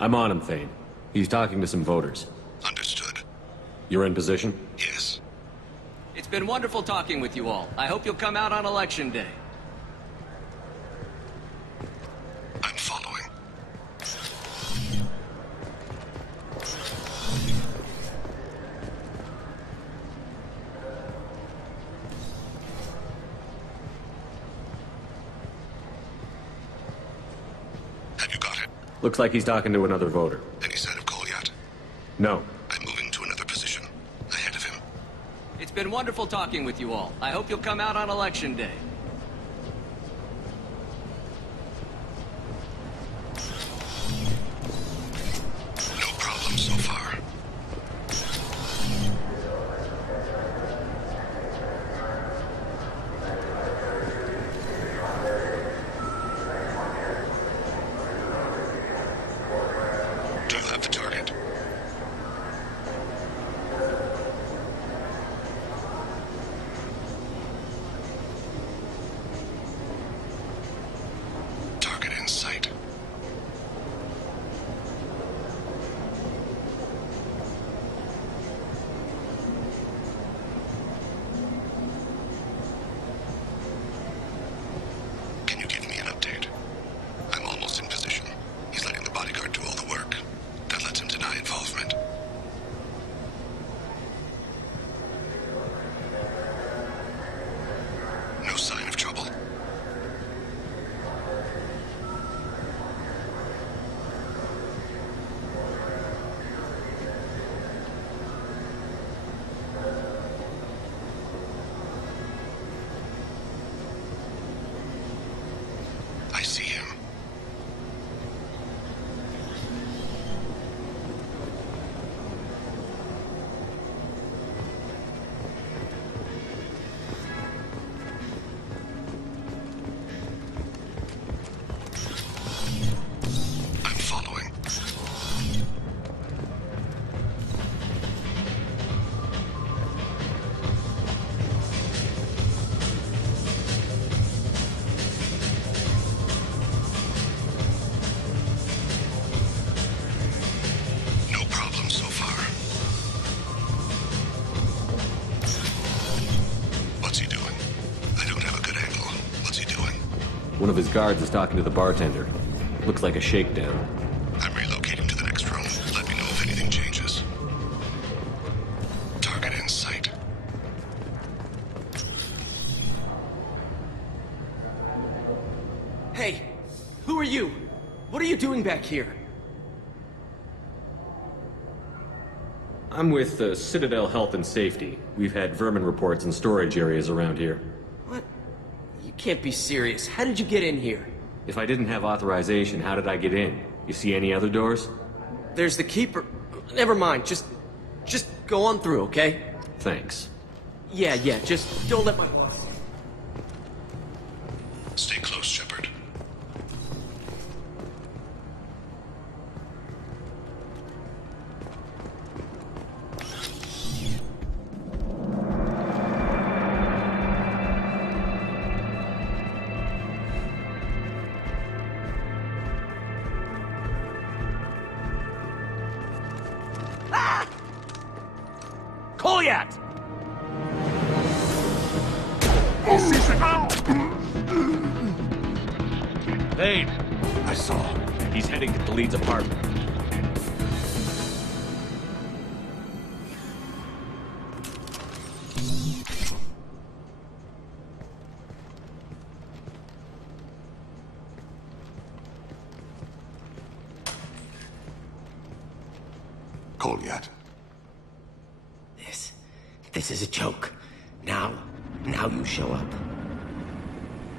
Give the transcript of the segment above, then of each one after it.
I'm on him, Thane. He's talking to some voters. Understood. You're in position? Yes. It's been wonderful talking with you all. I hope you'll come out on Election Day. I'm following. Have you got it? Looks like he's talking to another voter. Any sign of call yet? No. I'm moving to another position. Ahead of him. It's been wonderful talking with you all. I hope you'll come out on Election Day. No problem so far. Do you have the target? Target in sight. Can you give me an update? I'm almost in position. He's letting the bodyguard do all the work. That lets him deny involvement. No sign of trouble. I see him. I'm following. No problem so far. What's he doing? I don't have a good angle. What's he doing? One of his guards is talking to the bartender. Looks like a shakedown. I'm relocating to the next room. Let me know if anything changes. Target in sight. Hey, who are you? What are you doing back here? I'm with Citadel Health and Safety. We've had vermin reports in storage areas around here. What? You can't be serious. How did you get in here? If I didn't have authorization, how did I get in? You see any other doors? There's the keeper. Never mind. Just go on through, okay? Thanks. Yeah, just don't let my boss. Stay close, Shepard. Kolyat! Thane! I saw. He's heading to the lead's apartment. Kolyat. This is a joke. Now you show up.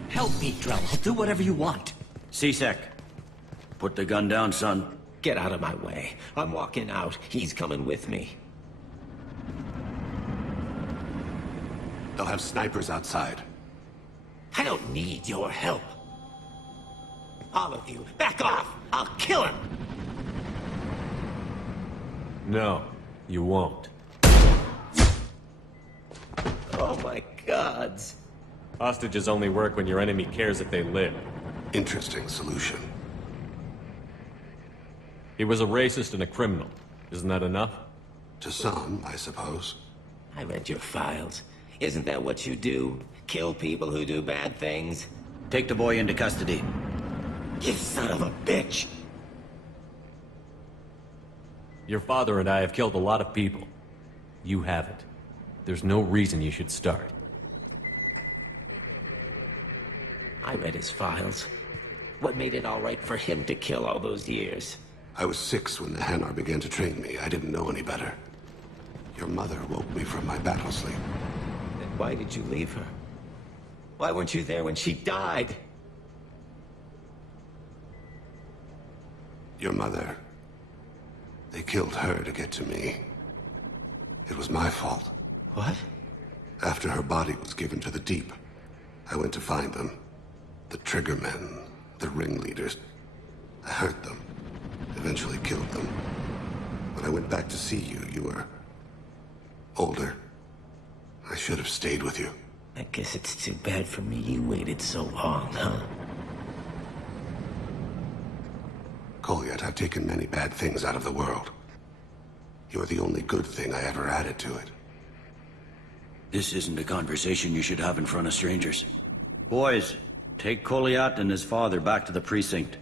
Help me, Drell. I'll do whatever you want. C-Sec. Put the gun down, son. Get out of my way. I'm walking out. He's coming with me. They'll have snipers outside. I don't need your help. All of you, back off! I'll kill him! No, you won't. Oh my gods. Hostages only work when your enemy cares if they live. Interesting solution. He was a racist and a criminal. Isn't that enough? To some, I suppose. I read your files. Isn't that what you do? Kill people who do bad things? Take the boy into custody. You son of a bitch! Your father and I have killed a lot of people. You haven't. There's no reason you should start. I read his files. What made it all right for him to kill all those years? I was 6 when the Hanar began to train me. I didn't know any better. Your mother woke me from my battle sleep. Then why did you leave her? Why weren't you there when she died? Your mother... They killed her to get to me. It was my fault. What? After her body was given to the Deep, I went to find them. The Triggermen, the ringleaders. I hurt them. Eventually killed them. When I went back to see you, you were... older. I should have stayed with you. I guess it's too bad for me you waited so long, huh? Kolyat, I've taken many bad things out of the world. You're the only good thing I ever added to it. This isn't a conversation you should have in front of strangers. Boys, take Kolyat and his father back to the precinct.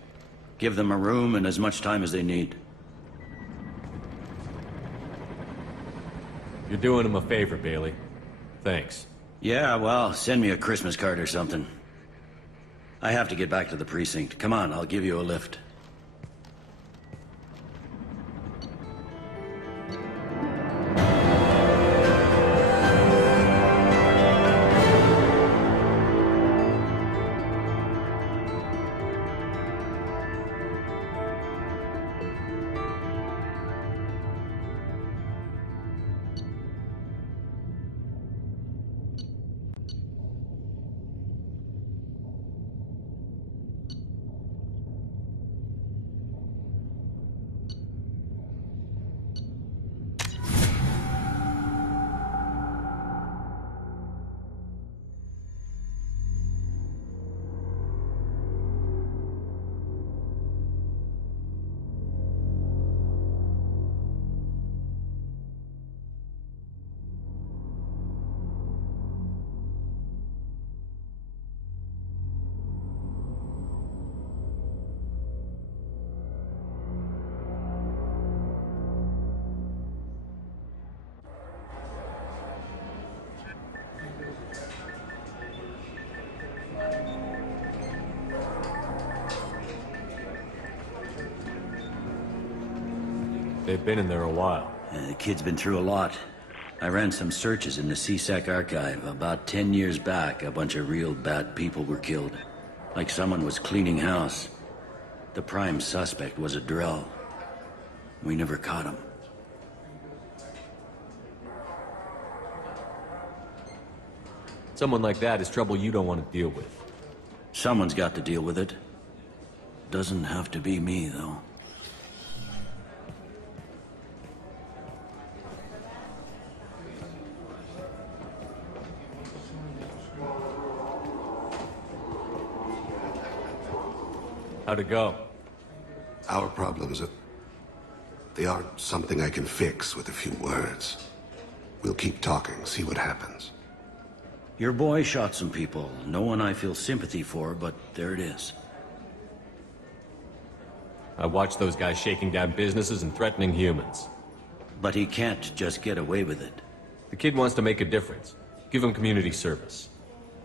Give them a room and as much time as they need. You're doing him a favor, Bailey. Thanks. Yeah, well, send me a Christmas card or something. I have to get back to the precinct. Come on, I'll give you a lift. They've been in there a while. The kid's been through a lot. I ran some searches in the CSEC archive. About 10 years back, a bunch of real bad people were killed. Like someone was cleaning house. The prime suspect was a drill. We never caught him. Someone like that is trouble you don't want to deal with. Someone's got to deal with it. Doesn't have to be me, though. How'd it go? Our problems are... they aren't something I can fix with a few words. We'll keep talking, see what happens. Your boy shot some people. No one I feel sympathy for, but there it is. I watched those guys shaking down businesses and threatening humans. But he can't just get away with it. The kid wants to make a difference. Give him community service.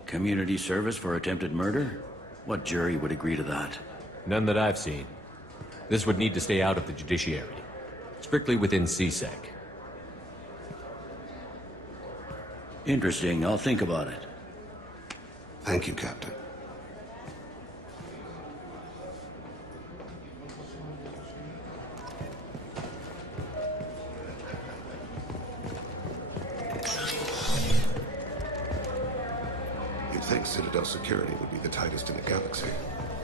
Community service for attempted murder? What jury would agree to that? None that I've seen. This would need to stay out of the judiciary. Strictly within CSEC. Interesting. I'll think about it. Thank you, Captain. You'd think Citadel security would be the tightest in the galaxy.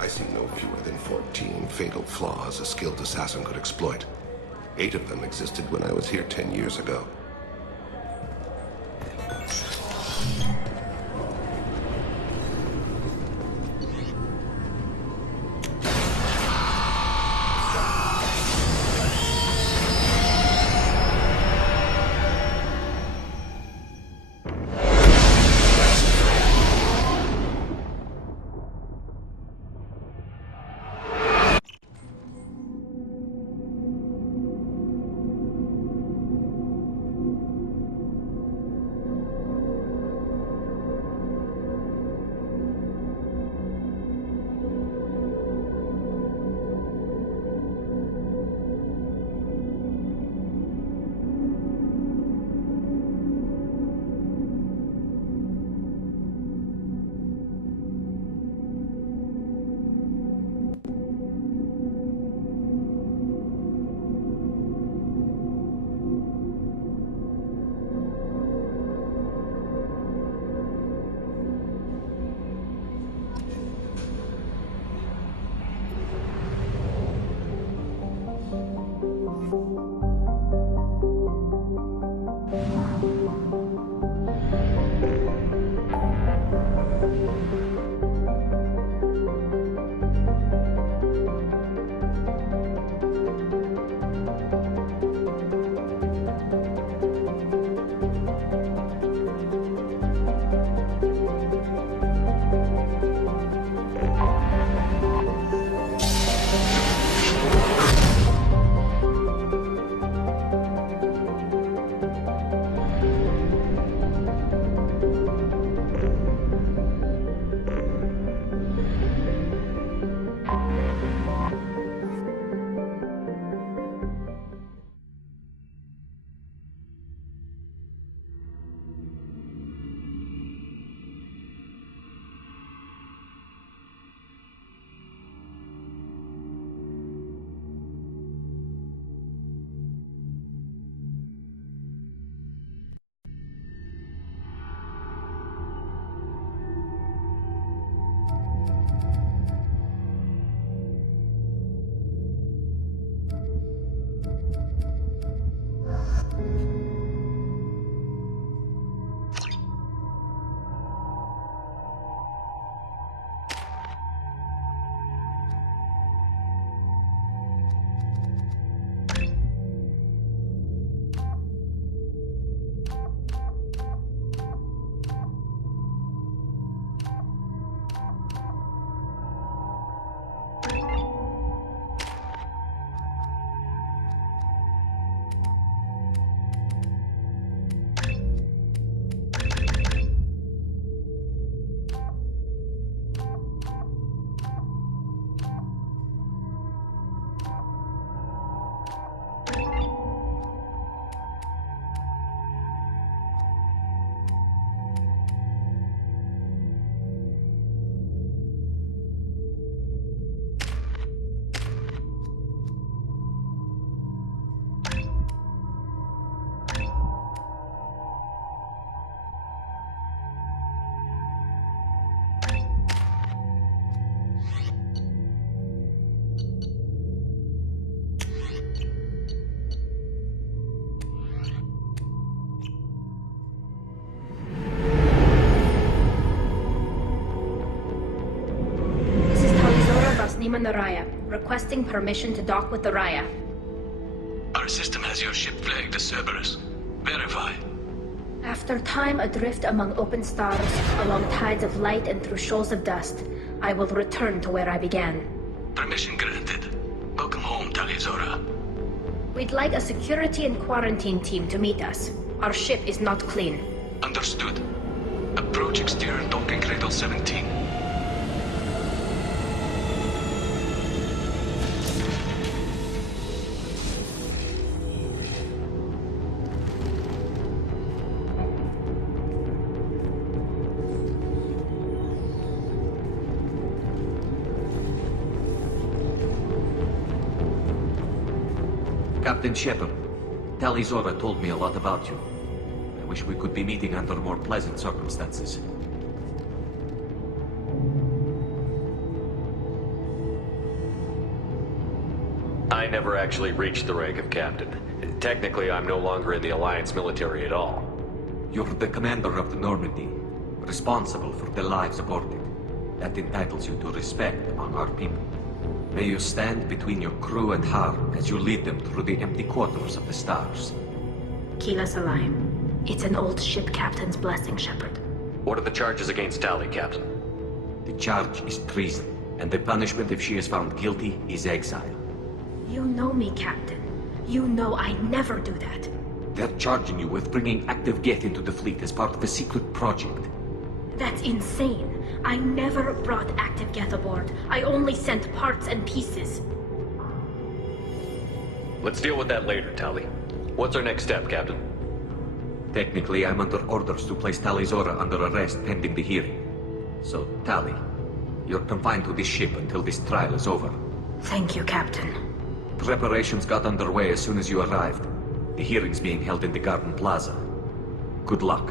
I see no fewer than 14 fatal flaws a skilled assassin could exploit. 8 of them existed when I was here 10 years ago. Demon Araya, requesting permission to dock with the Raya. Our system has your ship flagged as Cerberus. Verify. After time adrift among open stars, along tides of light and through shoals of dust, I will return to where I began. Permission granted. Welcome home, Talizora. We'd like a security and quarantine team to meet us. Our ship is not clean. Understood. Approach exterior docking cradle 17. Captain Shepard, Talizora told me a lot about you. I wish we could be meeting under more pleasant circumstances. I never actually reached the rank of captain. Technically, I'm no longer in the Alliance military at all. You're the commander of the Normandy, responsible for the lives aborted. That entitles you to respect among our people. May you stand between your crew and harm as you lead them through the empty quarters of the stars. Keela Salim. It's an old ship captain's blessing, Shepard. What are the charges against Tali, Captain? The charge is treason, and the punishment if she is found guilty is exile. You know me, Captain. You know I never do that. They're charging you with bringing active Geth into the fleet as part of a secret project. That's insane. I never brought active Geth aboard. I only sent parts and pieces. Let's deal with that later, Tali. What's our next step, Captain? Technically, I'm under orders to place Talizora under arrest pending the hearing. So, Tali, you're confined to this ship until this trial is over. Thank you, Captain. Preparations got underway as soon as you arrived. The hearing's being held in the Garden Plaza. Good luck.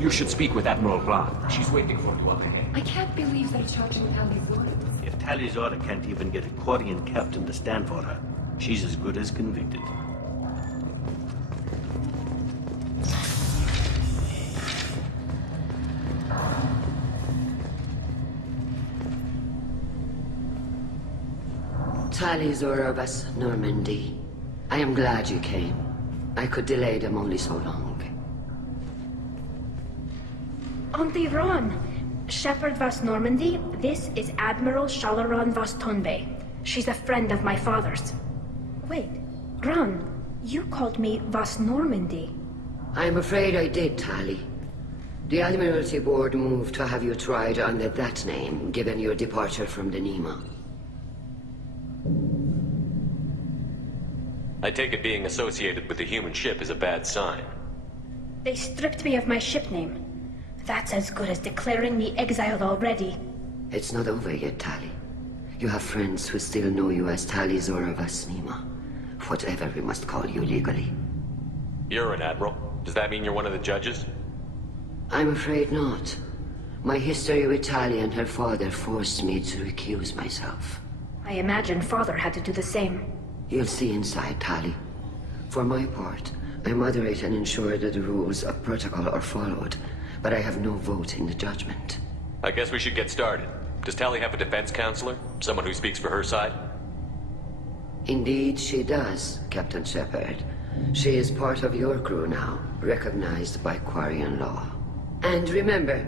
You should speak with Admiral Ra. She's waiting for you up ahead. I can't believe they're charging Talizora. If Talizora can't even get a Quarian captain to stand for her, she's as good as convicted. Talizora vas Normandy. I am glad you came. I could delay them only so long. Auntie Ron! Shepard vas Normandy, this is Admiral Shalaron vas Tonbe. She's a friend of my father's. Wait, Ron, you called me vas Normandy. I'm afraid I did, Tali. The Admiralty Board moved to have you tried under that name, given your departure from the Nima. I take it being associated with the human ship is a bad sign. They stripped me of my ship name. That's as good as declaring me exiled already. It's not over yet, Tali. You have friends who still know you as Talizora vas Nima. Whatever we must call you legally. You're an admiral. Does that mean you're one of the judges? I'm afraid not. My history with Tali and her father forced me to recuse myself. I imagine father had to do the same. You'll see inside, Tali. For my part, I moderate and ensure that the rules of protocol are followed, but I have no vote in the judgment. I guess we should get started. Does Tali have a defense counselor? Someone who speaks for her side? Indeed, she does, Captain Shepard. She is part of your crew now, recognized by Quarian law. And remember,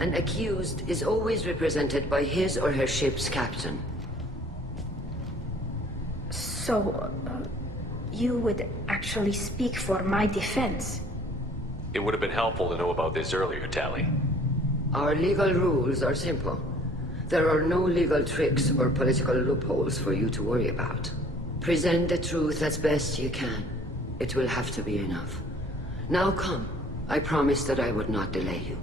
an accused is always represented by his or her ship's captain. So, you would actually speak for my defense? It would have been helpful to know about this earlier, Tali. Our legal rules are simple. There are no legal tricks or political loopholes for you to worry about. Present the truth as best you can. It will have to be enough. Now come. I promised that I would not delay you.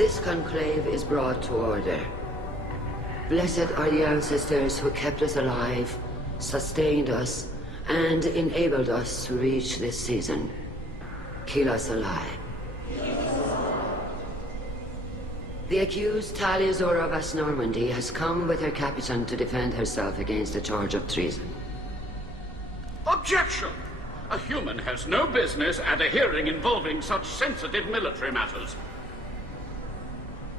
This conclave is brought to order. Blessed are the ancestors who kept us alive, sustained us, and enabled us to reach this season. Kill us alive. The accused Talia Zora Vas Normandy has come with her captain to defend herself against a charge of treason. Objection! A human has no business at a hearing involving such sensitive military matters.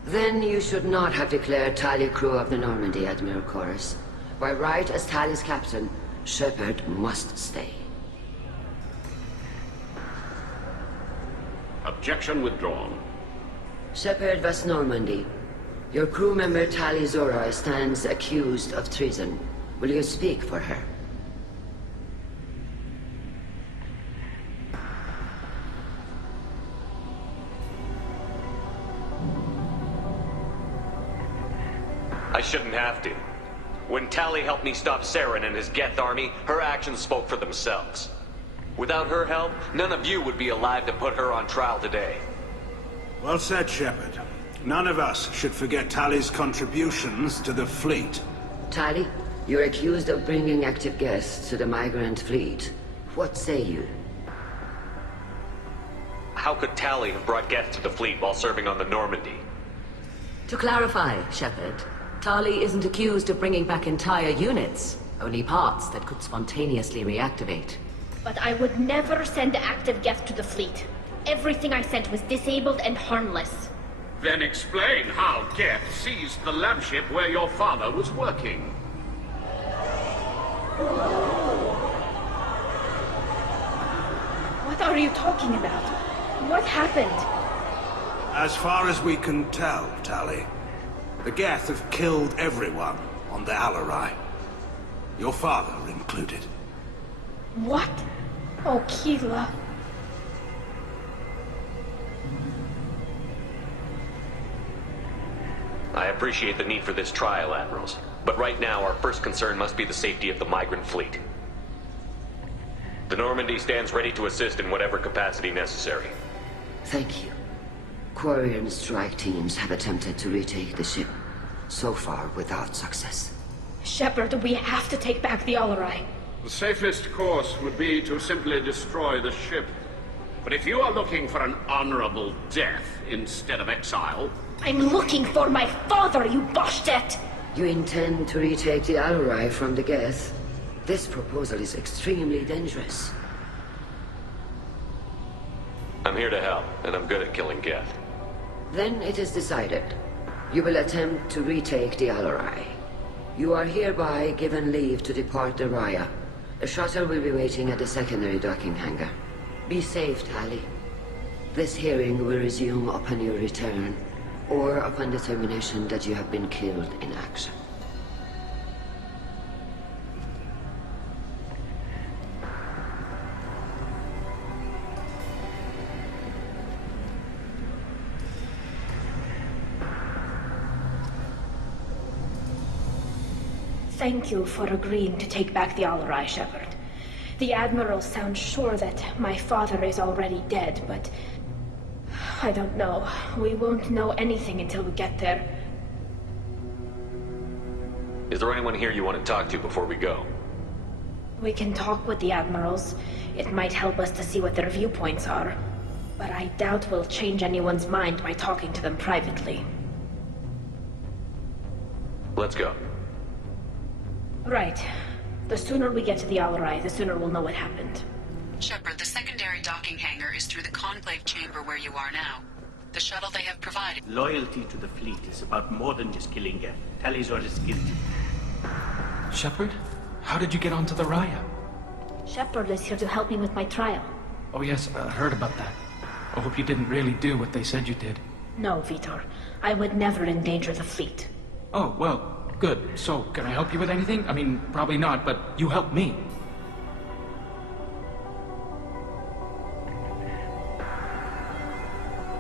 Then you should not have declared Talia crew of the Normandy, Admiral Chorus. By right as Talia's captain, Shepard must stay. Objection withdrawn. Shepard Vas Normandy, your crew member Talia Zora stands accused of treason. Will you speak for her? I shouldn't have to. When Tali helped me stop Saren and his Geth army, her actions spoke for themselves. Without her help, none of you would be alive to put her on trial today. Well said, Shepard. None of us should forget Tali's contributions to the fleet. Tali, you're accused of bringing active Geth to the migrant fleet. What say you? How could Tali have brought Geth to the fleet while serving on the Normandy? To clarify, Shepard, Tali isn't accused of bringing back entire units, only parts that could spontaneously reactivate. But I would never send active Geth to the fleet. Everything I sent was disabled and harmless. Then explain how Geth seized the lab ship where your father was working. What are you talking about? What happened? As far as we can tell, Tali, the Geth have killed everyone on the Alarai. Your father included. What? Oh, Keela. I appreciate the need for this trial, Admirals. But right now, our first concern must be the safety of the migrant fleet. The Normandy stands ready to assist in whatever capacity necessary. Thank you. Quarry and strike teams have attempted to retake the ship, so far without success. Shepard, we have to take back the Alarai. The safest course would be to simply destroy the ship. But if you are looking for an honorable death instead of exile... I'm looking for my father, you bastet! You intend to retake the Alarai from the Geth? This proposal is extremely dangerous. I'm here to help, and I'm good at killing Geth. Then it is decided. You will attempt to retake the Alarai. You are hereby given leave to depart the Raya. A shuttle will be waiting at the secondary docking hangar. Be safe, Tali. This hearing will resume upon your return, or upon determination that you have been killed in action. Thank you for agreeing to take back the Alarai, Shepard. The Admiral sounds sure that my father is already dead, but... I don't know. We won't know anything until we get there. Is there anyone here you want to talk to before we go? We can talk with the Admirals. It might help us to see what their viewpoints are. But I doubt we'll change anyone's mind by talking to them privately. Let's go. Right. The sooner we get to the Alarai, the sooner we'll know what happened. Shepard, the secondary docking hangar is through the conclave chamber where you are now. The shuttle they have provided... Loyalty to the fleet is about more than just killing Geth. Tali Zora is guilty. Shepard? How did you get onto the Raya? Shepard is here to help me with my trial. Oh yes, I heard about that. I hope you didn't really do what they said you did. No, Vitor. I would never endanger the fleet. Oh, well, good. So, can I help you with anything? I mean, probably not, but you helped me.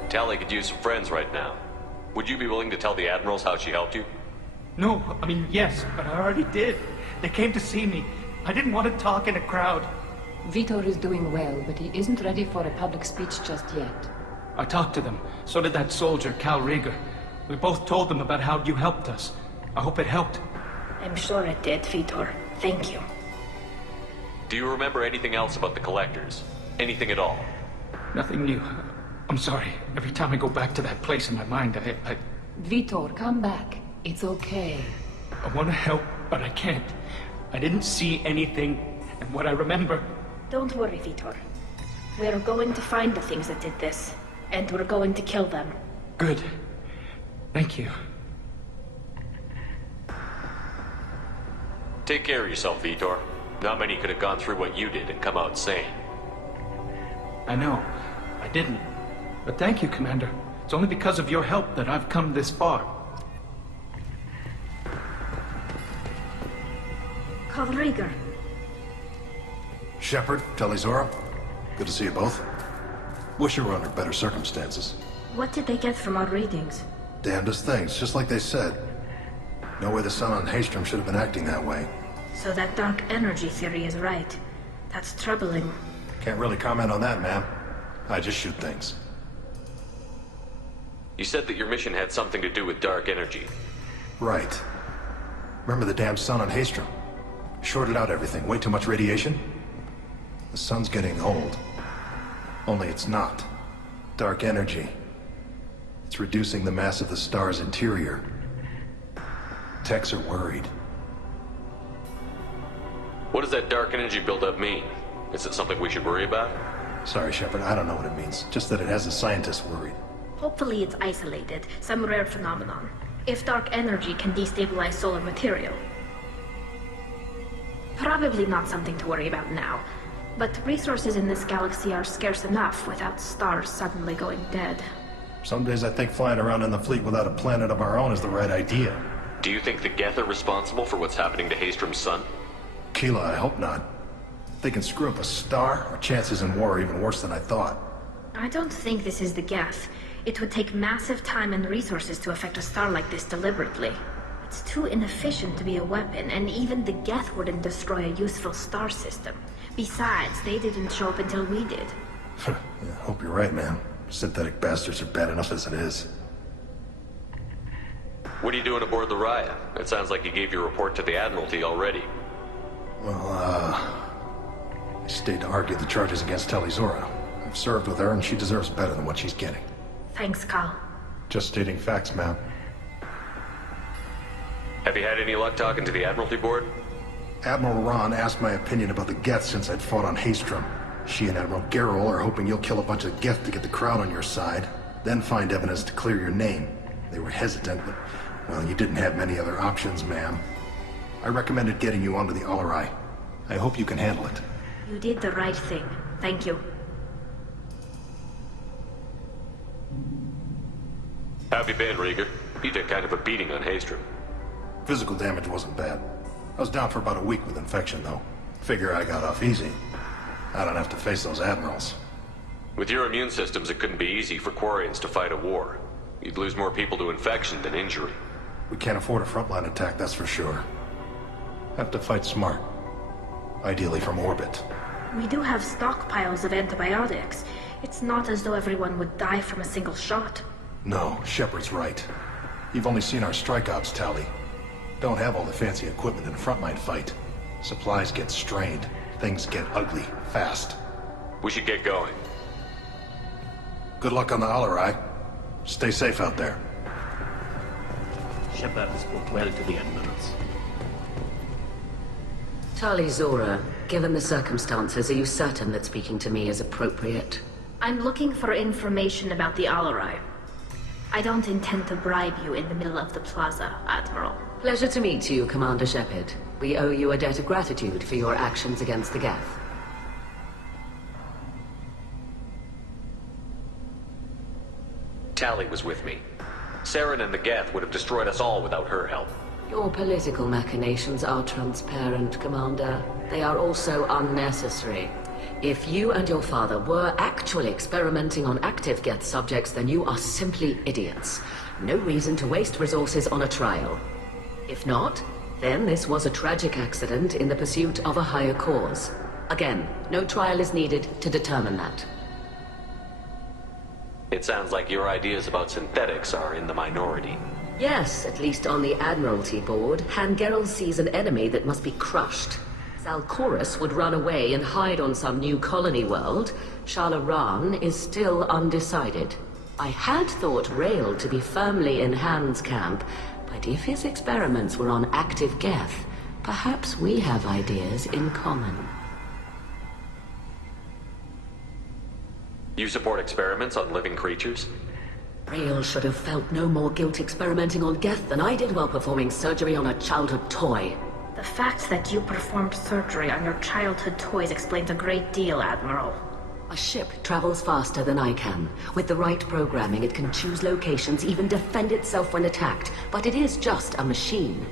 Tali could use some friends right now. Would you be willing to tell the Admirals how she helped you? No, I mean, yes, but I already did. They came to see me. I didn't want to talk in a crowd. Vitor is doing well, but he isn't ready for a public speech just yet. I talked to them. So did that soldier, Cal Rieger. We both told them about how you helped us. I hope it helped. I'm sure it did, Vitor. Thank you. Do you remember anything else about the Collectors? Anything at all? Nothing new. I'm sorry. Every time I go back to that place in my mind, I Vitor, come back. It's okay. want to help, but I can't. I didn't see anything, and what I remember... Don't worry, Vitor. We're going to find the things that did this, and we're going to kill them. Good. Thank you. Take care of yourself, Vitor. Not many could have gone through what you did and come out sane. I know. I didn't. But thank you, Commander. It's only because of your help that I've come this far. Cal Rieger. Shepard, Talizora. Good to see you both. Wish you were under better circumstances. What did they get from our readings? Damnedest things, just like they said. No way the sun on Haystrom should have been acting that way. So that dark energy theory is right. That's troubling. Can't really comment on that, ma'am. I just shoot things. You said that your mission had something to do with dark energy. Right. Remember the damn sun on Haystrom? Shorted out everything. Way too much radiation? The sun's getting old. Only it's not. Dark energy. It's reducing the mass of the star's interior. Techs are worried. What does that dark energy buildup mean? Is it something we should worry about? Sorry, Shepard, I don't know what it means. Just that it has the scientists worried. Hopefully it's isolated, some rare phenomenon. If dark energy can destabilize solar material. Probably not something to worry about now. But resources in this galaxy are scarce enough without stars suddenly going dead. Some days I think flying around in the fleet without a planet of our own is the right idea. Do you think the Geth are responsible for what's happening to Haystrom's sun? Keela, I hope not. If they can screw up a star, our chances in war are even worse than I thought. I don't think this is the Geth. It would take massive time and resources to affect a star like this deliberately. It's too inefficient to be a weapon, and even the Geth wouldn't destroy a useful star system. Besides, they didn't show up until we did. Yeah, hope you're right, man. Synthetic bastards are bad enough as it is. What are you doing aboard the Raya? It sounds like you gave your report to the Admiralty already. Well, I stayed to argue the charges against Talizora. I've served with her, and she deserves better than what she's getting. Thanks, Cal. Just stating facts, ma'am. Have you had any luck talking to the Admiralty Board? Admiral Ron asked my opinion about the Geth since I'd fought on Haystrom. She and Admiral Garrel are hoping you'll kill a bunch of Geth to get the crowd on your side, then find evidence to clear your name. They were hesitant, but, well, you didn't have many other options, ma'am. I recommended getting you onto the Alarai. I hope you can handle it. You did the right thing. Thank you. How have you been, Rieger? You took kind of a beating on Haystrom. Physical damage wasn't bad. I was down for about a week with infection, though. Figure I got off easy. I don't have to face those admirals. With your immune systems, it couldn't be easy for Quarians to fight a war. You'd lose more people to infection than injury. We can't afford a frontline attack, that's for sure. Have to fight smart. Ideally from orbit. We do have stockpiles of antibiotics. It's not as though everyone would die from a single shot. No, Shepard's right. You've only seen our strike ops tally. Don't have all the fancy equipment in a frontline fight. Supplies get strained. Things get ugly, fast. We should get going. Good luck on the Alarai. Stay safe out there. Shepard spoke well to the admirals. Talizora, given the circumstances, are you certain that speaking to me is appropriate? I'm looking for information about the Alarai. I don't intend to bribe you in the middle of the plaza, Admiral. Pleasure to meet you, Commander Shepard. We owe you a debt of gratitude for your actions against the Geth. Tali was with me. Saren and the Geth would have destroyed us all without her help. Your political machinations are transparent, Commander. They are also unnecessary. If you and your father were actually experimenting on active Geth subjects, then you are simply idiots. No reason to waste resources on a trial. If not, then this was a tragic accident in the pursuit of a higher cause. Again, no trial is needed to determine that. It sounds like your ideas about synthetics are in the minority. Yes, at least on the Admiralty board, Hangerel sees an enemy that must be crushed. Zalcorus would run away and hide on some new colony world. Shalaran is still undecided. I had thought Rael to be firmly in Han's camp, but if his experiments were on active Geth, perhaps we have ideas in common. You support experiments on living creatures? Rael should have felt no more guilt experimenting on Geth than I did while performing surgery on a childhood toy. The fact that you performed surgery on your childhood toys explains a great deal, Admiral. A ship travels faster than I can. With the right programming, it can choose locations, even defend itself when attacked. But it is just a machine.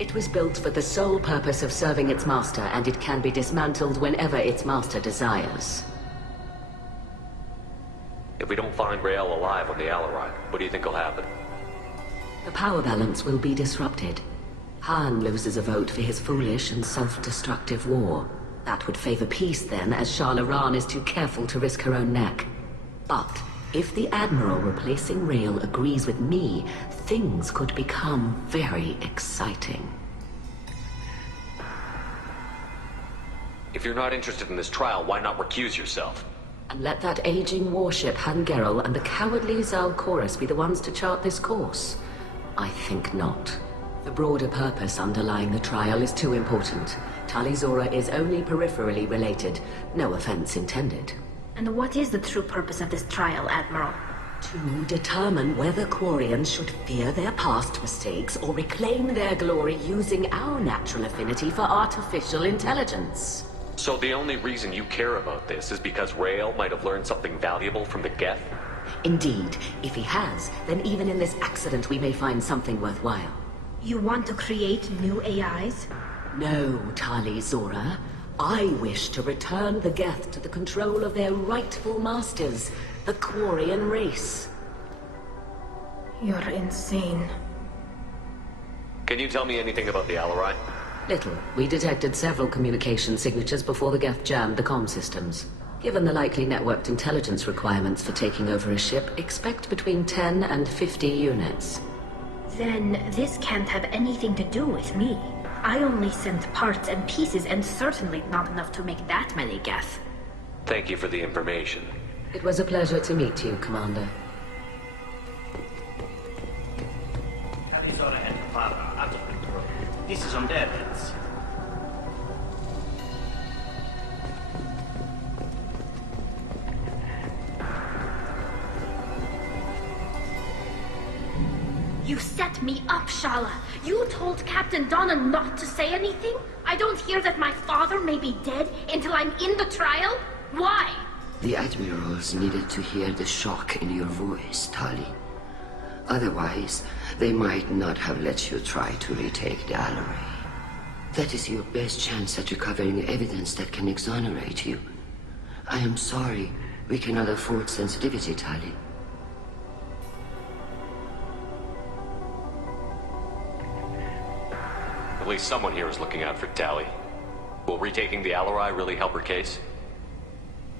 It was built for the sole purpose of serving its master, and it can be dismantled whenever its master desires. If we don't find Rael alive on the Alarai, what do you think will happen? The power balance will be disrupted. Han loses a vote for his foolish and self-destructive war. That would favor peace then, as Shalaran is too careful to risk her own neck. But if the Admiral replacing Rael agrees with me, things could become very exciting. If you're not interested in this trial, why not recuse yourself? And let that aging warship Hangerel and the cowardly Zalcorus be the ones to chart this course? I think not. The broader purpose underlying the trial is too important. Talizora is only peripherally related. No offense intended. And what is the true purpose of this trial, Admiral? To determine whether Quarians should fear their past mistakes or reclaim their glory using our natural affinity for artificial intelligence. So the only reason you care about this is because Rael might have learned something valuable from the Geth? Indeed. If he has, then even in this accident we may find something worthwhile. You want to create new AIs? No, Talizora. I wish to return the Geth to the control of their rightful masters, the Quarian race. You're insane. Can you tell me anything about the Alarai? Little. We detected several communication signatures before the Geth jammed the comm systems. Given the likely networked intelligence requirements for taking over a ship, expect between 10 and 50 units. Then this can't have anything to do with me. I only sent parts and pieces, and certainly not enough to make that many Geth. Thank you for the information. It was a pleasure to meet you, Commander. Talizora and your father are out of control. This is on their heads. You set me up, Shala. You told Captain Donna not to say anything? I don't hear that my father may be dead until I'm in the trial? Why? The admirals needed to hear the shock in your voice, Tali. Otherwise, they might not have let you try to retake the Alarai. That is your best chance at recovering evidence that can exonerate you. I am sorry. We cannot afford sensitivity, Tali. At least someone here is looking out for Tali. Will retaking the Alarai really help her case?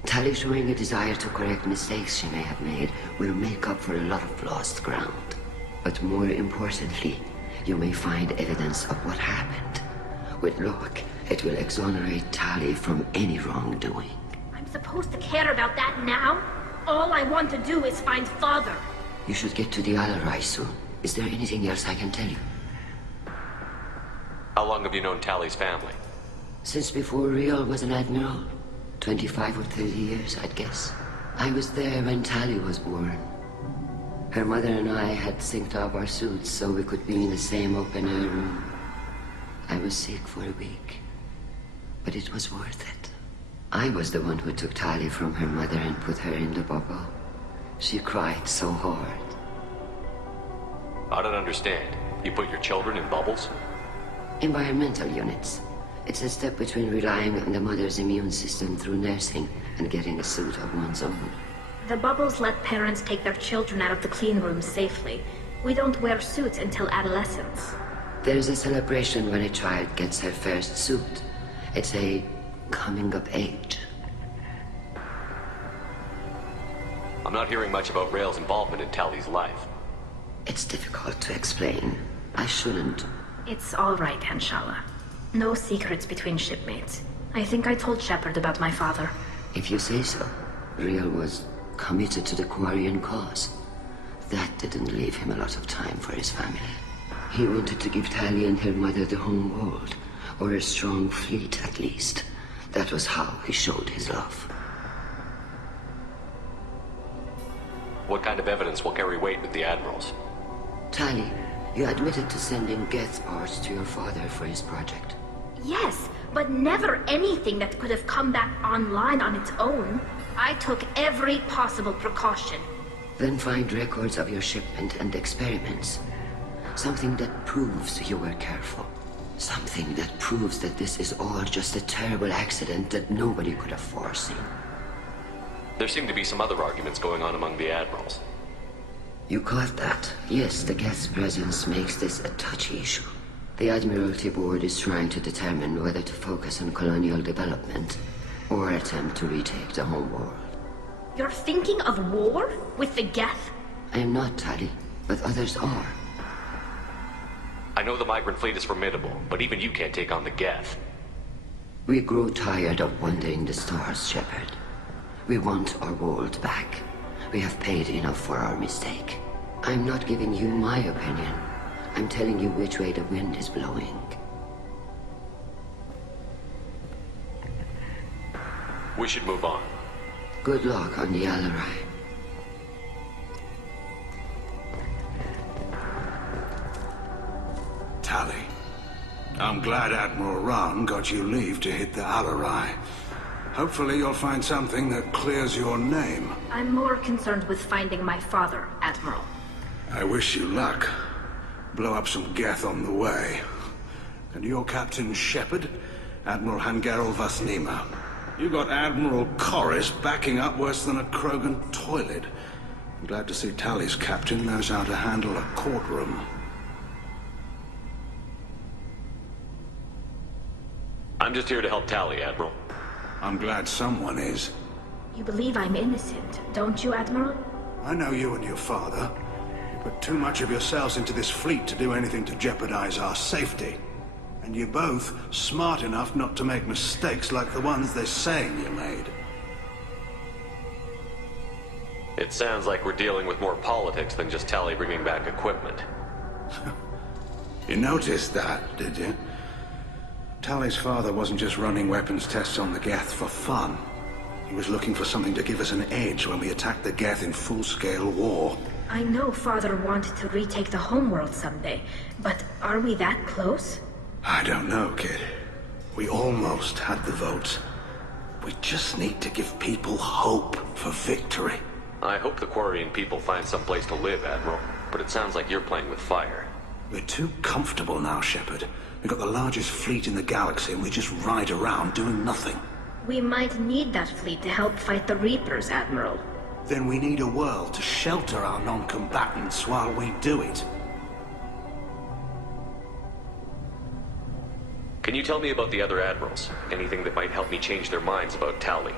Tali showing a desire to correct mistakes she may have made will make up for a lot of lost ground. But more importantly, you may find evidence of what happened. With luck, it will exonerate Tali from any wrongdoing. I'm supposed to care about that now? All I want to do is find Father. You should get to the Alarai soon. Is there anything else I can tell you? How long have you known Tali's family? Since before Rael was an admiral. 25 or 30 years, I'd guess. I was there when Tali was born. Her mother and I had synced up our suits so we could be in the same open-air room. I was sick for a week, but it was worth it. I was the one who took Tali from her mother and put her in the bubble. She cried so hard. I don't understand. You put your children in bubbles? Environmental units. It's a step between relying on the mother's immune system through nursing and getting a suit of one's own. The bubbles let parents take their children out of the clean rooms safely. We don't wear suits until adolescence. There's a celebration when a child gets her first suit. It's a coming of age. I'm not hearing much about Rail's involvement in Tally's life. It's difficult to explain. I shouldn't. It's all right, Henshala. No secrets between shipmates. I think I told Shepard about my father. If you say so. Rail was committed to the Quarian cause. That didn't leave him a lot of time for his family. He wanted to give Tali and her mother the home world, or a strong fleet at least. That was how he showed his love. What kind of evidence will carry weight with the Admirals? Tali, you admitted to sending Geth parts to your father for his project. Yes, but never anything that could have come back online on its own. I took every possible precaution. Then find records of your shipment and experiments. Something that proves you were careful. Something that proves that this is all just a terrible accident that nobody could have foreseen. There seem to be some other arguments going on among the Admirals. You caught that? Yes, the Geth's presence makes this a touchy issue. The Admiralty Board is trying to determine whether to focus on colonial development or attempt to retake the home world. You're thinking of war? With the Geth? I am not, Tali, but others are. I know the migrant fleet is formidable, but even you can't take on the Geth. We grow tired of wandering the stars, Shepard. We want our world back. We have paid enough for our mistake. I'm not giving you my opinion. I'm telling you which way the wind is blowing. We should move on. Good luck on the Alarai. Tali, I'm glad Admiral Rahn got you leave to hit the Alarai. Hopefully you'll find something that clears your name. I'm more concerned with finding my father, Admiral. I wish you luck. Blow up some Geth on the way. And your Captain Shepard, Admiral Hangarel Vasnima. You got Admiral Corris backing up worse than a Krogan toilet. I'm glad to see Tali's captain knows how to handle a courtroom. I'm just here to help Tali, Admiral. I'm glad someone is. You believe I'm innocent, don't you, Admiral? I know you and your father. You put too much of yourselves into this fleet to do anything to jeopardize our safety. And you're both smart enough not to make mistakes like the ones they're saying you made. It sounds like we're dealing with more politics than just Tali bringing back equipment. You noticed that, did you? Tali's father wasn't just running weapons tests on the Geth for fun. He was looking for something to give us an edge when we attacked the Geth in full-scale war. I know Father wanted to retake the homeworld someday, but are we that close? I don't know, kid. We almost had the votes. We just need to give people hope for victory. I hope the Quarian people find some place to live, Admiral. But it sounds like you're playing with fire. We're too comfortable now, Shepard. We've got the largest fleet in the galaxy and we just ride around doing nothing. We might need that fleet to help fight the Reapers, Admiral. Then we need a world to shelter our non-combatants while we do it. Can you tell me about the other Admirals? Anything that might help me change their minds about Tali?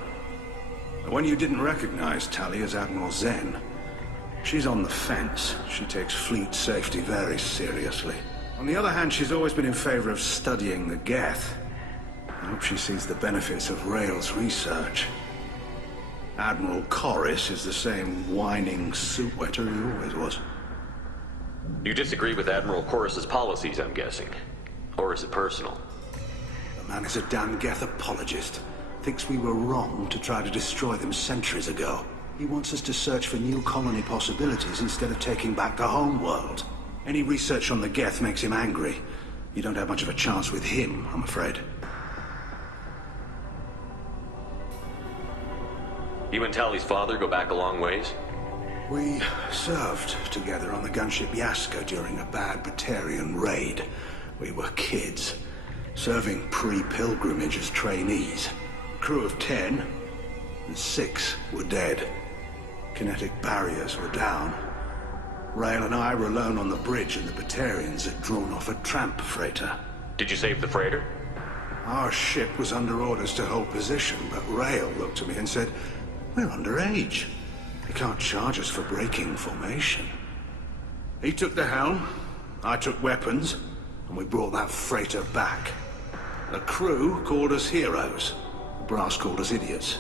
The one you didn't recognize, Tali, is Admiral Zen. She's on the fence. She takes fleet safety very seriously. On the other hand, she's always been in favor of studying the Geth. I hope she sees the benefits of Rail's research. Admiral Corris is the same whining suit-wetter he always was. You disagree with Admiral Corris's policies, I'm guessing. Or is it personal? The man is a damn Geth apologist. Thinks we were wrong to try to destroy them centuries ago. He wants us to search for new colony possibilities instead of taking back the home world. Any research on the Geth makes him angry. You don't have much of a chance with him, I'm afraid. You and Tali's father go back a long ways? We served together on the gunship Yaska during a bad Batarian raid. We were kids, serving pre-pilgrimage as trainees. Crew of 10, and 6 were dead. Kinetic barriers were down. Rail and I were alone on the bridge, and the Batarians had drawn off a tramp freighter. Did you save the freighter? Our ship was under orders to hold position, but Rail looked at me and said, "We're underage." He can't charge us for breaking formation. He took the helm, I took weapons, and we brought that freighter back. The crew called us heroes. The brass called us idiots.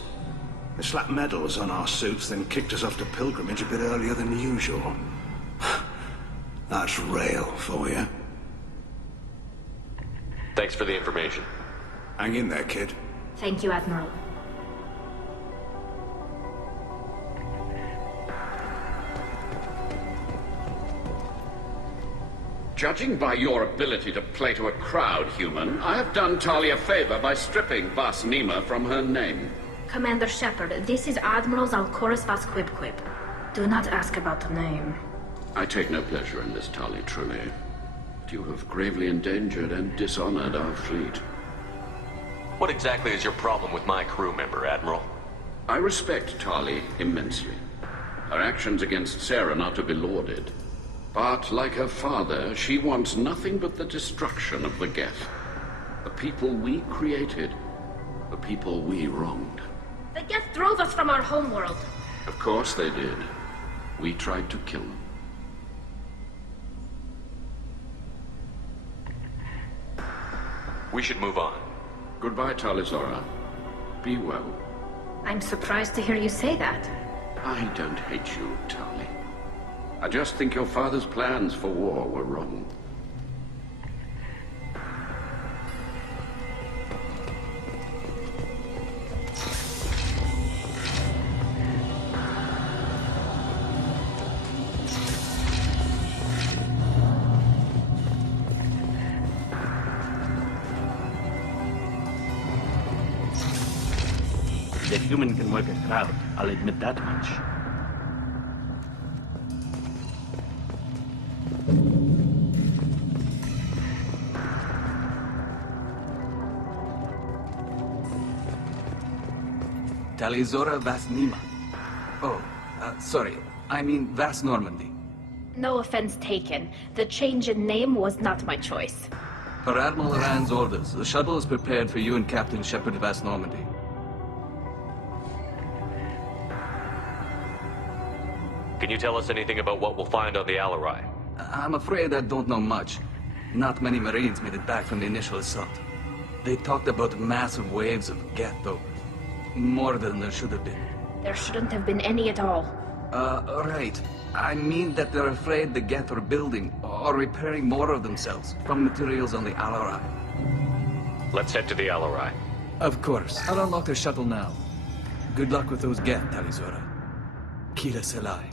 They slapped medals on our suits, then kicked us off to pilgrimage a bit earlier than usual. That's rail for you. Thanks for the information. Hang in there, kid. Thank you, Admiral. Judging by your ability to play to a crowd, human, I have done Talia a favor by stripping Vas Nima from her name. Commander Shepard, this is Admiral Zalcoris Vas Quib. Do not ask about the name. I take no pleasure in this, Tali, truly. But you have gravely endangered and dishonored our fleet. What exactly is your problem with my crew member, Admiral? I respect Tali immensely. Her actions against Sarah are to be lauded. But, like her father, she wants nothing but the destruction of the Geth. The people we created. The people we wronged. The Geth drove us from our homeworld. Of course they did. We tried to kill them. We should move on. Goodbye, Talizora. Be well. I'm surprised to hear you say that. I don't hate you, Tali. I just think your father's plans for war were wrong. The human can work a crowd, I'll admit that much. Talizora Vas Nima. Oh, sorry. I mean Vas Normandy. No offense taken. The change in name was not my choice. Per Admiral Rand's orders, the shuttle is prepared for you and Captain Shepard Vas Normandy. Can you tell us anything about what we'll find on the Alarai? I'm afraid I don't know much. Not many Marines made it back from the initial assault. They talked about massive waves of Geth, though. More than there should have been. There shouldn't have been any at all. Right. I mean that they're afraid the Geth are building or repairing more of themselves from materials on the Alarai. Let's head to the Alarai. Of course. I'll unlock the shuttle now. Good luck with those Geth, Talizora. Kira Selai.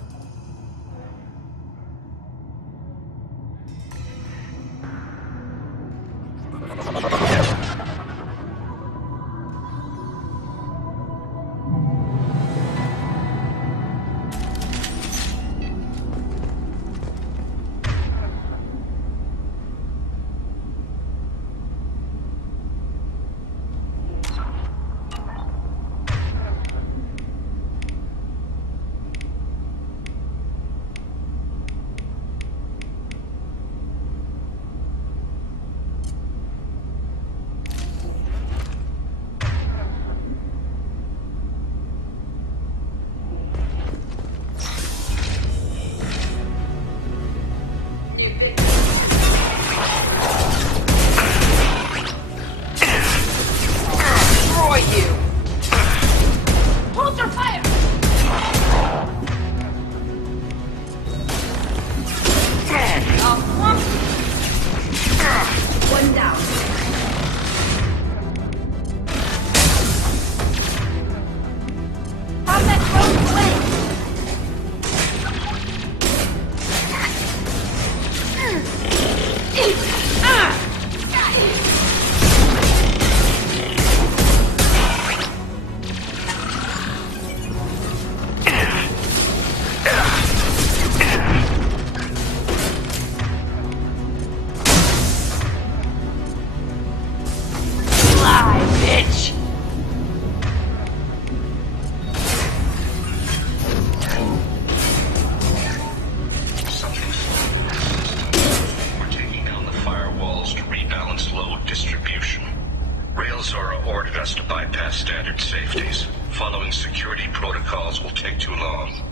Zora ordered us to bypass standard safeties. Following security protocols will take too long.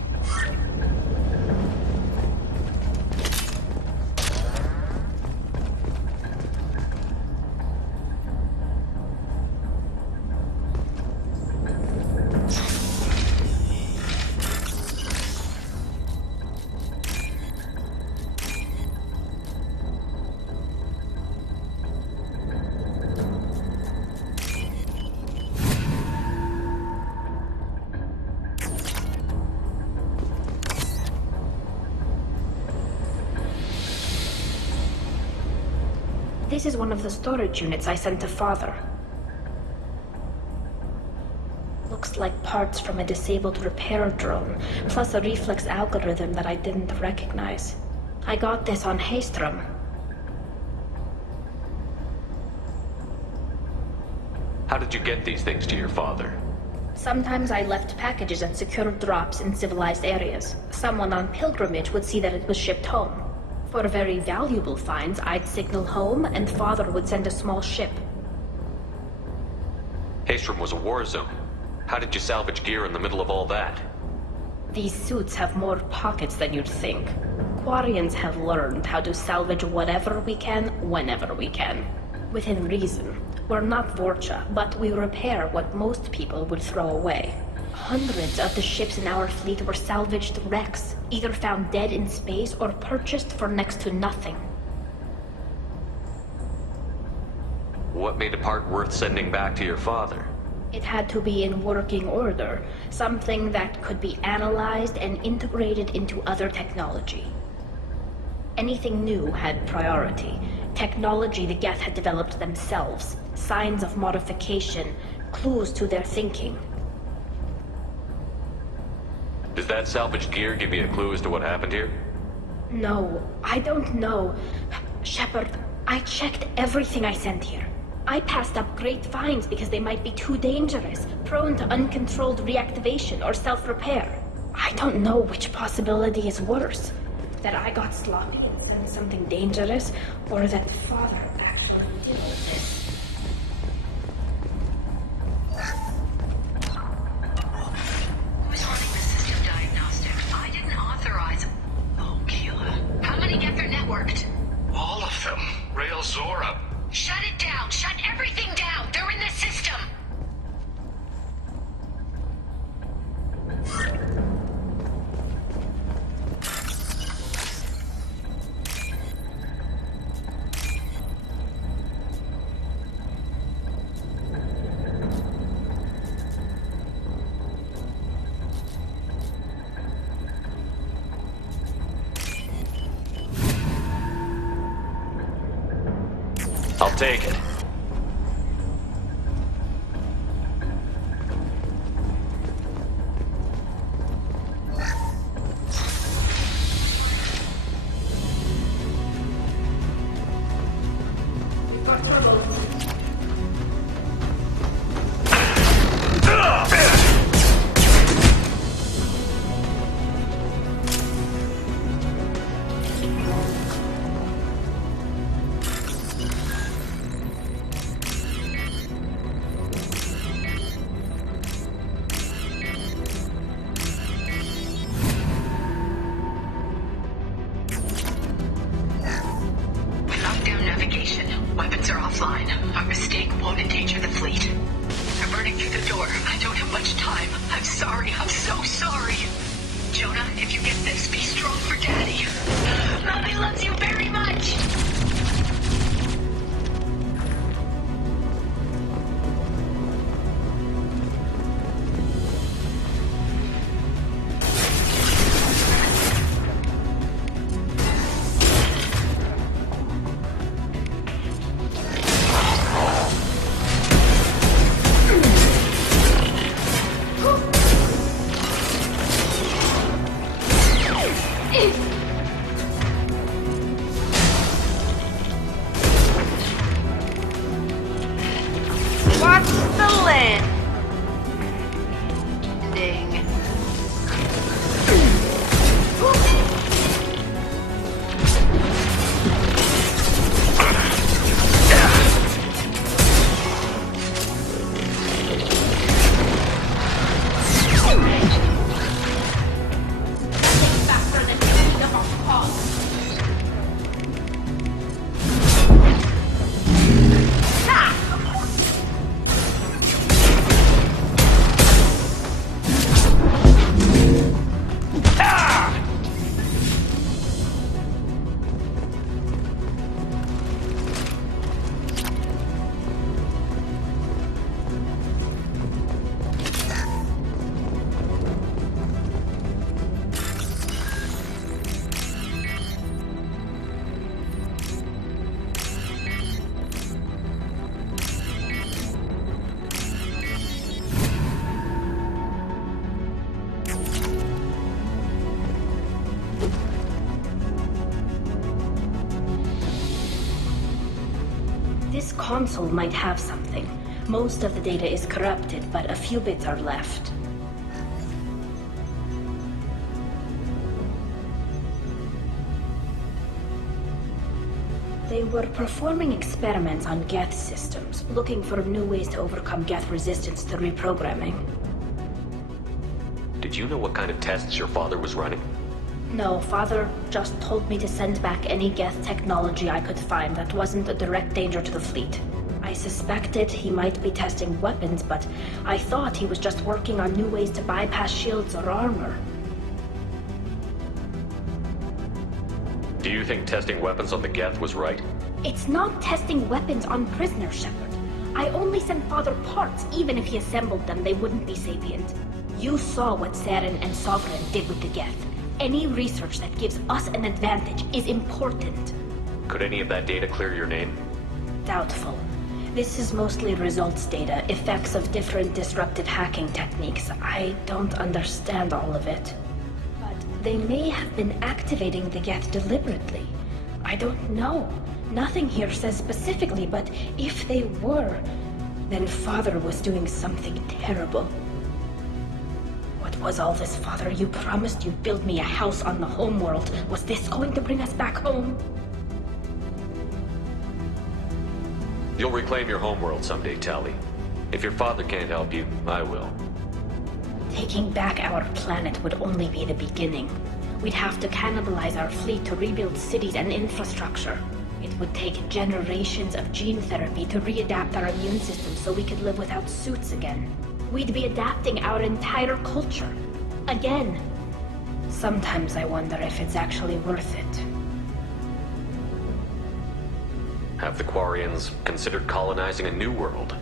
This is one of the storage units I sent to Father. Looks like parts from a disabled repair drone, plus a reflex algorithm that I didn't recognize. I got this on Haystrom. How did you get these things to your father? Sometimes I left packages at secure drops in civilized areas. Someone on pilgrimage would see that it was shipped home. For very valuable finds, I'd signal home, and Father would send a small ship. Haystrom was a war zone. How did you salvage gear in the middle of all that? These suits have more pockets than you'd think. Quarians have learned how to salvage whatever we can, whenever we can. Within reason. We're not Vorcha, but we repair what most people would throw away. Hundreds of the ships in our fleet were salvaged wrecks, either found dead in space or purchased for next to nothing. What made a part worth sending back to your father? It had to be in working order, something that could be analyzed and integrated into other technology. Anything new had priority. Technology the Geth had developed themselves, signs of modification, clues to their thinking. Does that salvaged gear give you a clue as to what happened here? No, I don't know. Shepard, I checked everything I sent here. I passed up great finds because they might be too dangerous, prone to uncontrolled reactivation or self-repair. I don't know which possibility is worse. That I got sloppy and sent something dangerous, or that Father actually did all this. Who's running the system diagnostic? I didn't authorize... Oh, Keela. How many Geth are networked? All of them. Rail Zora. Shut it down! Shut everything down! They're in the system! I'll take it. Weapons are offline. Our mistake won't endanger the fleet. They're burning through the door. I don't have much time. I'm sorry. I'm so sorry. Jonah, if you get this, be strong for Daddy. Mommy loves you very much. Watch the landing. console might have something. Most of the data is corrupted, but a few bits are left. They were performing experiments on Geth systems, looking for new ways to overcome Geth resistance to reprogramming. Did you know what kind of tests your father was running? No, Father just told me to send back any Geth technology I could find that wasn't a direct danger to the fleet. I suspected he might be testing weapons, but I thought he was just working on new ways to bypass shields or armor. Do you think testing weapons on the Geth was right? It's not testing weapons on prisoners, Shepard. I only sent Father parts. Even if he assembled them, they wouldn't be sapient. You saw what Saren and Sovereign did with the Geth. Any research that gives us an advantage is important. Could any of that data clear your name? Doubtful. This is mostly results data, effects of different disruptive hacking techniques. I don't understand all of it. But they may have been activating the Geth deliberately. I don't know. Nothing here says specifically, but if they were, then Father was doing something terrible. What was all this, Father? You promised you'd build me a house on the homeworld. Was this going to bring us back home? You'll reclaim your homeworld someday, Tali. If your father can't help you, I will. Taking back our planet would only be the beginning. We'd have to cannibalize our fleet to rebuild cities and infrastructure. It would take generations of gene therapy to readapt our immune system so we could live without suits again. We'd be adapting our entire culture. Again. Sometimes I wonder if it's actually worth it. Have the Quarians considered colonizing a new world?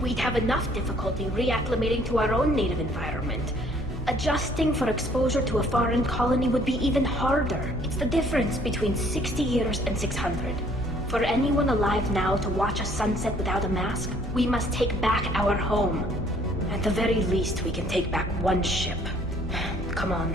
We'd have enough difficulty reacclimating to our own native environment. Adjusting for exposure to a foreign colony would be even harder. It's the difference between 60 years and 600. For anyone alive now to watch a sunset without a mask, we must take back our home. At the very least, we can take back one ship. Come on.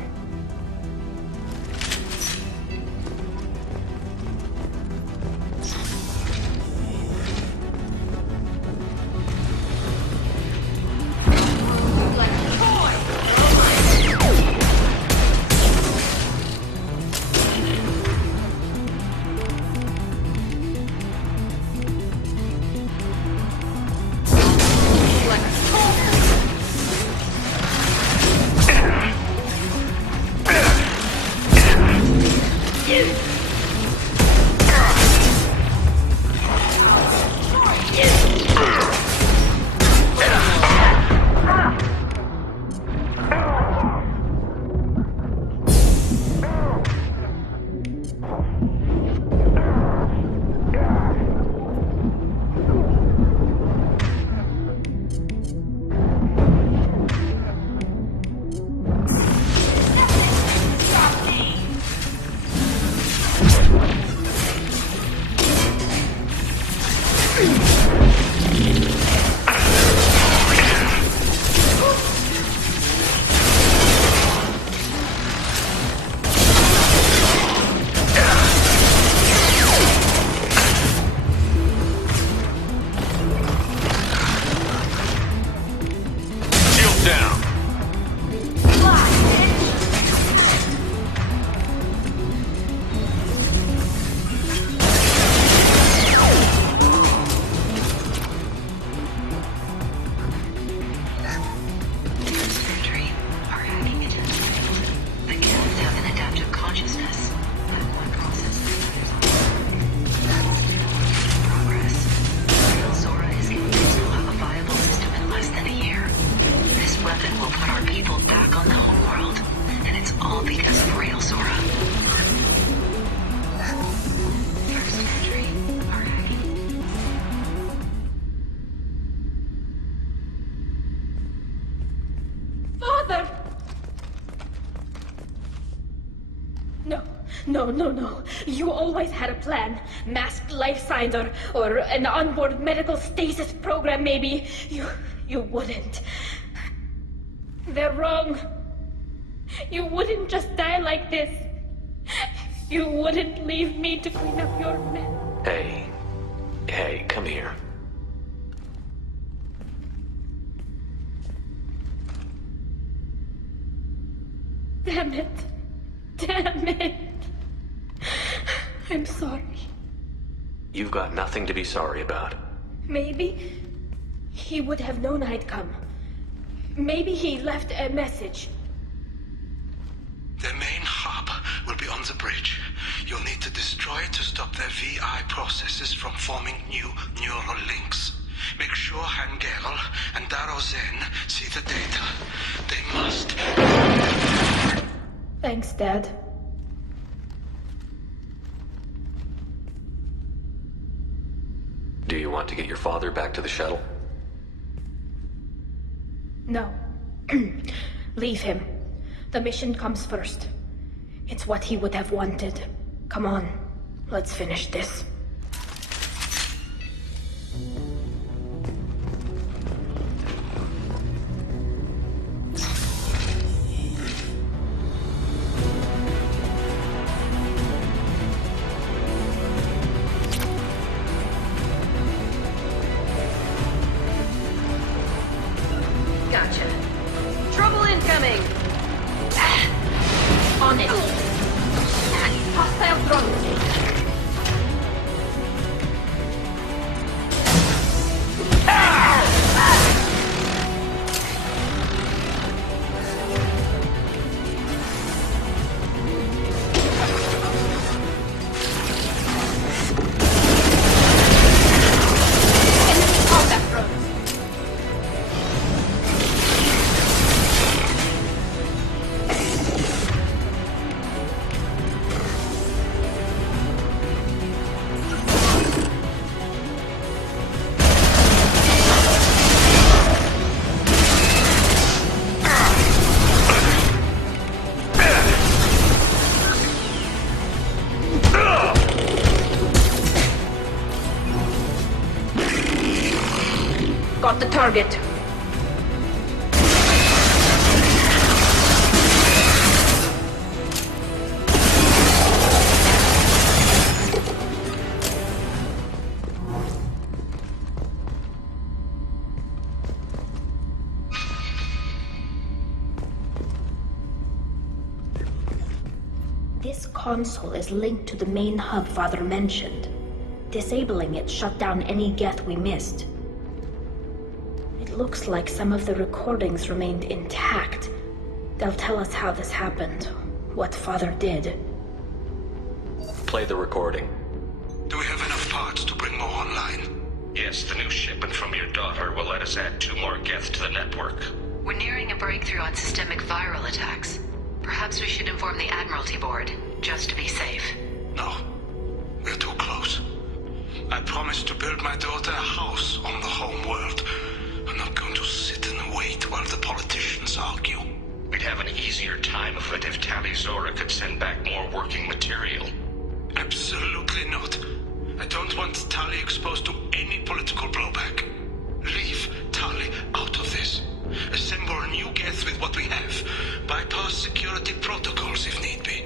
No. You always had a plan. Masked life signs or an onboard medical stasis program, maybe. You wouldn't. They're wrong. You wouldn't just die like this. You wouldn't leave me to clean up your mess. Hey, Hey, come here. Damn it. Damn it. I'm sorry. You've got nothing to be sorry about. Maybe he would have known I'd come. Maybe he left a message. Their main hub will be on the bridge. You'll need to destroy it to stop their VI processes from forming new neural links. Make sure Hangerel and Darozen see the data. They must. Thanks, Dad. Do you want to get your father back to the shuttle? No. Leave him. The mission comes first. It's what he would have wanted. Come on, let's finish this. Gotcha. Trouble incoming! On it. Hostile drone. Got the target. This console is linked to the main hub Father mentioned. Disabling it shut down any Geth we missed. It looks like some of the recordings remained intact. They'll tell us how this happened, what Father did. Play the recording. Do we have enough parts to bring more online? Yes, the new shipment from your daughter will let us add 2 more Geth to the network. We're nearing a breakthrough on systemic viral attacks. Perhaps we should inform the Admiralty Board, just to be safe. No. We're too close. I promised to build my daughter a house on the home world. I'm not going to sit and wait while the politicians argue. We'd have an easier time of it if Tali Zora could send back more working material. Absolutely not. I don't want Tali exposed to any political blowback. Leave Tali out of this. Assemble a new Geth with what we have. Bypass security protocols if need be.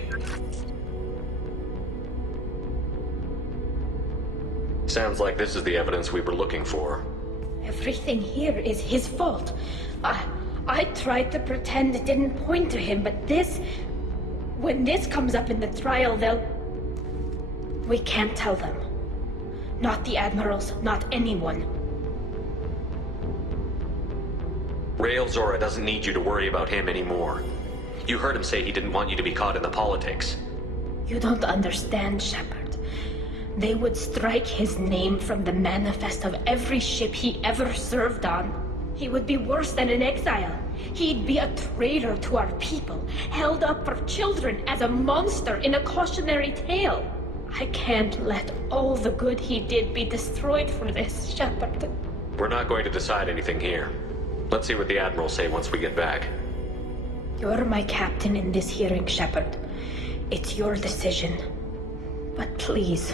Sounds like this is the evidence we were looking for. Everything here is his fault. I tried to pretend it didn't point to him, but this... When this comes up in the trial, they'll... We can't tell them. Not the admirals, not anyone. Rael Zora doesn't need you to worry about him anymore. You heard him say he didn't want you to be caught in the politics. You don't understand, Shepard. They would strike his name from the manifest of every ship he ever served on. He would be worse than an exile. He'd be a traitor to our people, held up for children as a monster in a cautionary tale. I can't let all the good he did be destroyed for this, Shepard. We're not going to decide anything here. Let's see what the Admirals say once we get back. You're my captain in this hearing, Shepard. It's your decision. But please,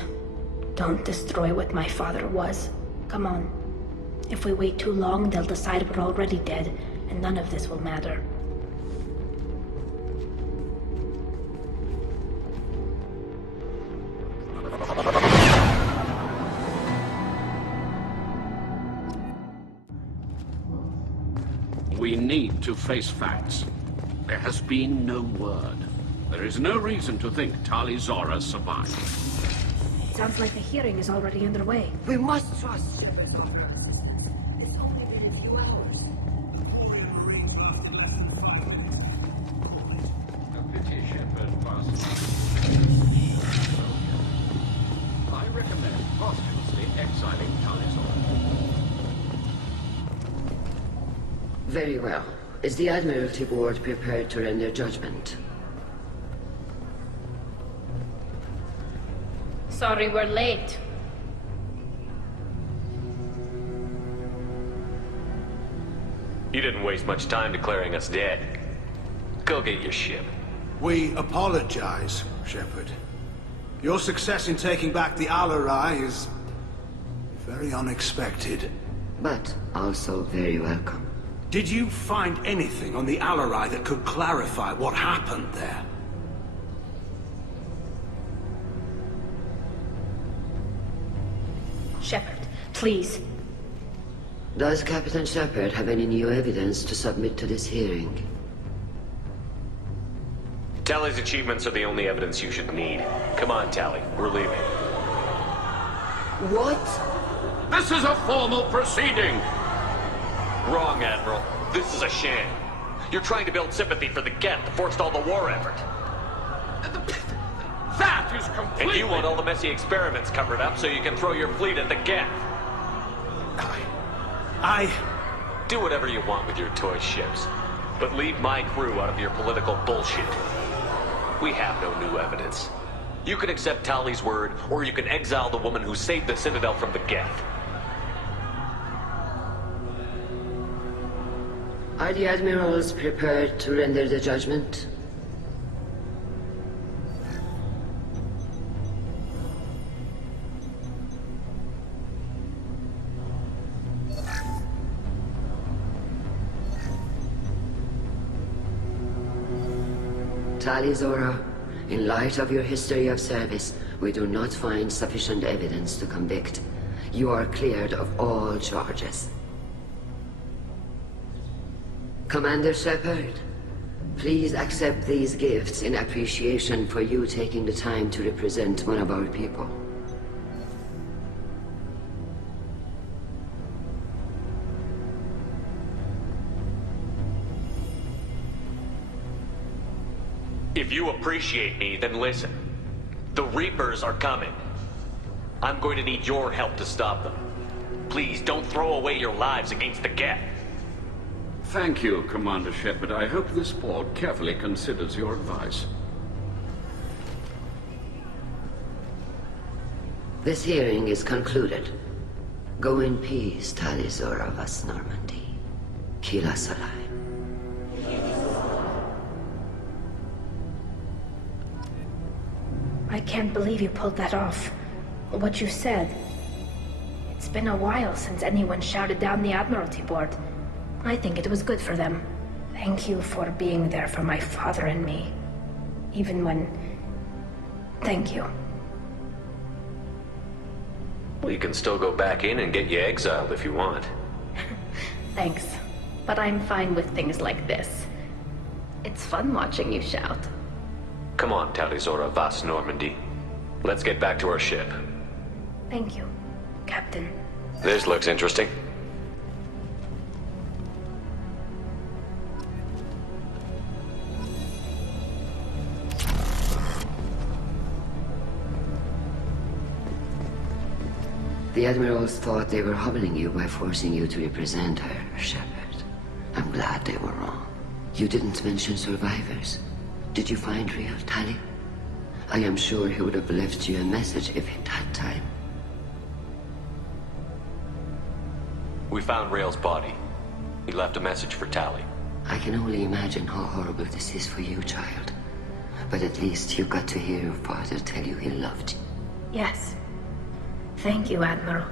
don't destroy what my father was. Come on. If we wait too long, they'll decide we're already dead, and none of this will matter. We need to face facts. There has been no word. There is no reason to think Tali Zora survived. Sounds like the hearing is already underway. We must trust Shepard's assistance. It's only been a few hours. I recommend posthumously exiling Tali Zora. Very well. Is the Admiralty Board prepared to render judgment? Sorry we're late. You didn't waste much time declaring us dead. Go get your ship. We apologize, Shepard. Your success in taking back the Alarai is very unexpected. But also very welcome. Did you find anything on the Alarai that could clarify what happened there? Shepard, please. Does Captain Shepard have any new evidence to submit to this hearing? Tali's achievements are the only evidence you should need. Come on, Tali. We're leaving. What? This is a formal proceeding! Wrong, Admiral. This is a sham. You're trying to build sympathy for the Geth to forestall the war effort. That is completely... And you want all the messy experiments covered up so you can throw your fleet at the Geth. Do whatever you want with your toy ships, but leave my crew out of your political bullshit. We have no new evidence. You can accept Tali's word, or you can exile the woman who saved the Citadel from the Geth. Are the Admirals prepared to render the judgment? Tali Zora, in light of your history of service, we do not find sufficient evidence to convict. You are cleared of all charges. Commander Shepard, please accept these gifts in appreciation for you taking the time to represent one of our people. If you appreciate me, then listen. The Reapers are coming. I'm going to need your help to stop them. Please, don't throw away your lives against the Geth. Thank you, Commander Shepard. I hope this board carefully considers your advice. This hearing is concluded. Go in peace, Tali Zora vas Normandy. Kila Salai. I can't believe you pulled that off. What you said. It's been a while since anyone shouted down the Admiralty Board. I think it was good for them. Thank you for being there for my father and me. Even when... Thank you. We can still go back in and get you exiled if you want. Thanks. But I'm fine with things like this. It's fun watching you shout. Come on, Tali Zora vas Normandy. Let's get back to our ship. Thank you, Captain. This looks interesting. The Admirals thought they were humbling you by forcing you to represent her, Shepard. I'm glad they were wrong. You didn't mention survivors. Did you find real Tali? I am sure he would have left you a message if he'd had time. We found Rael's body. He left a message for Tali. I can only imagine how horrible this is for you, child. But at least you got to hear your father tell you he loved you. Yes. Thank you, Admiral.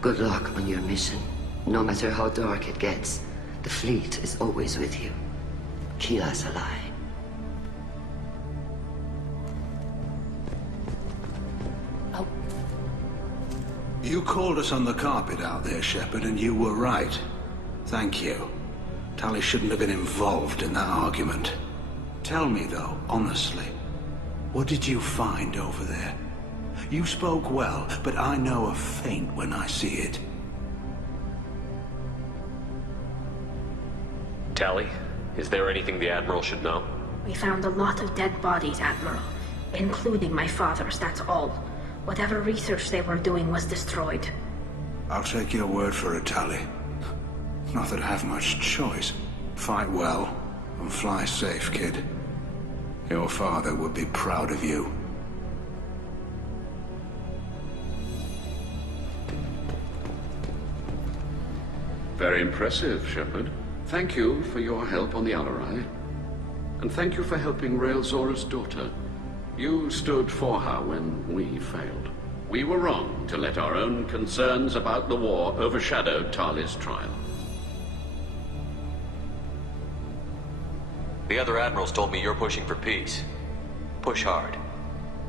Good luck on your mission. No matter how dark it gets, the fleet is always with you. Kila Salai. You called us on the carpet out there, Shepard, and you were right. Thank you. Tali shouldn't have been involved in that argument. Tell me, though, honestly, what did you find over there? You spoke well, but I know a feint when I see it. Tali, is there anything the Admiral should know? We found a lot of dead bodies, Admiral. Including my father's, that's all. Whatever research they were doing was destroyed. I'll take your word for it, Tali. Not that I have much choice. Fight well, and fly safe, kid. Your father would be proud of you. Very impressive, Shepard. Thank you for your help on the Alarai. And thank you for helping Rael Zora's daughter. You stood for her when we failed. We were wrong to let our own concerns about the war overshadow Tali's trial. The other Admirals told me you're pushing for peace. Push hard.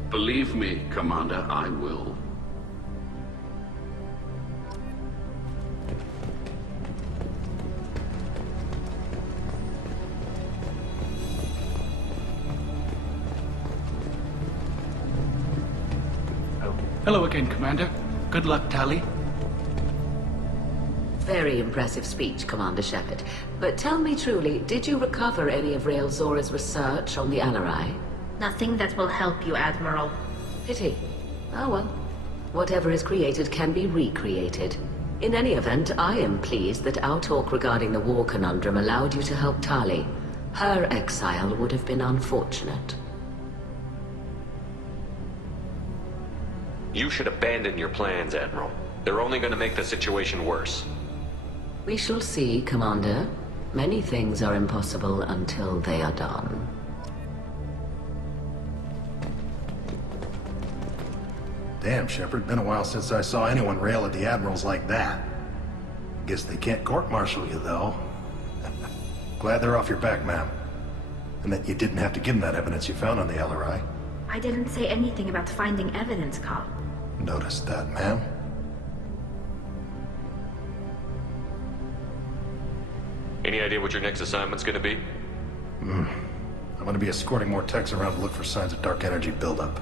Believe me, Commander, I will. Hello again, Commander. Good luck, Tali. Very impressive speech, Commander Shepard. But tell me truly, did you recover any of Rael Zora's research on the Alarai? Nothing that will help you, Admiral. Pity. Oh well. Whatever is created can be recreated. In any event, I am pleased that our talk regarding the war conundrum allowed you to help Tali. Her exile would have been unfortunate. You should abandon your plans, Admiral. They're only going to make the situation worse. We shall see, Commander. Many things are impossible until they are done. Damn, Shepard, been a while since I saw anyone rail at the Admirals like that. Guess they can't court-martial you, though. Glad they're off your back, ma'am. And that you didn't have to give them that evidence you found on the LRI. I didn't say anything about finding evidence, Carl. Noticed that, ma'am. Any idea what your next assignment's gonna be? I'm gonna be escorting more techs around to look for signs of dark energy buildup.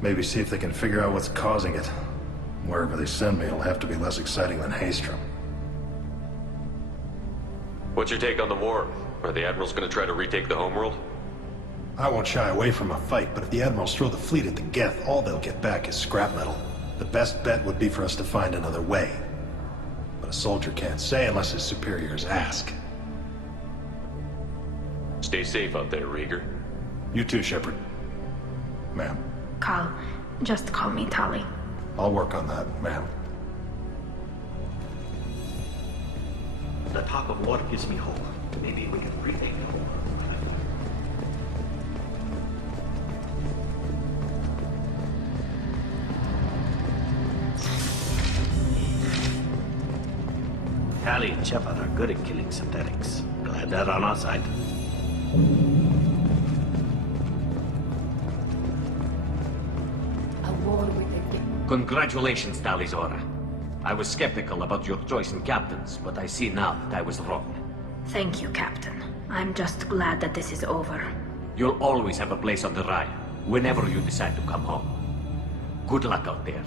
Maybe see if they can figure out what's causing it. Wherever they send me, it'll have to be less exciting than Haystrom. What's your take on the war? Are the Admirals gonna try to retake the homeworld? I won't shy away from a fight, but if the Admirals throw the fleet at the Geth, all they'll get back is scrap metal. The best bet would be for us to find another way. But a soldier can't say unless his superiors ask. Stay safe out there, Rieger. You too, Shepard. Ma'am. Carl, just call me Tali. I'll work on that, ma'am. The top of water gives me hope. Maybe we can retake the war. Tali and Shepard are good at killing synthetics. Glad they're on our side. Congratulations, Tali Zora. I was skeptical about your choice in captains, but I see now that I was wrong. Thank you, Captain. I'm just glad that this is over. You'll always have a place on the Rhine, whenever you decide to come home. Good luck out there.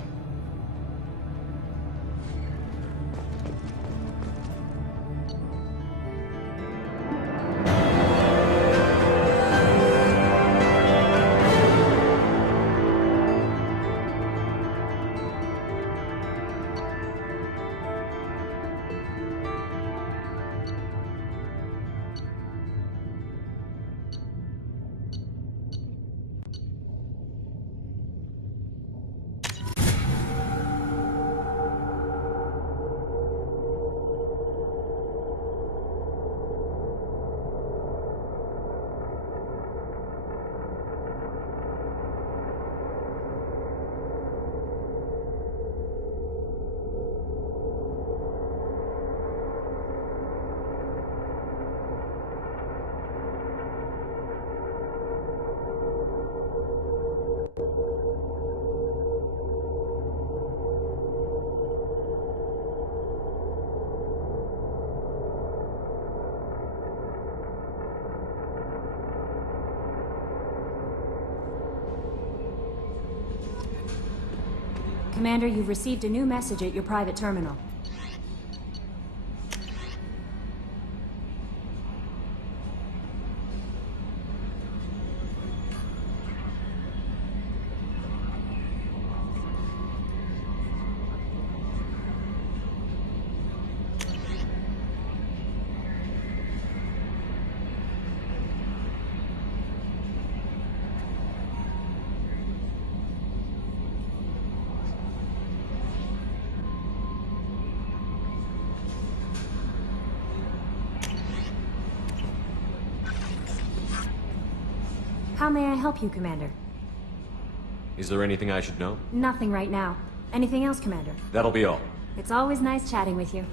Commander, you've received a new message at your private terminal. How may I help you, Commander? Is there anything I should know? Nothing right now. Anything else, Commander? That'll be all. It's always nice chatting with you.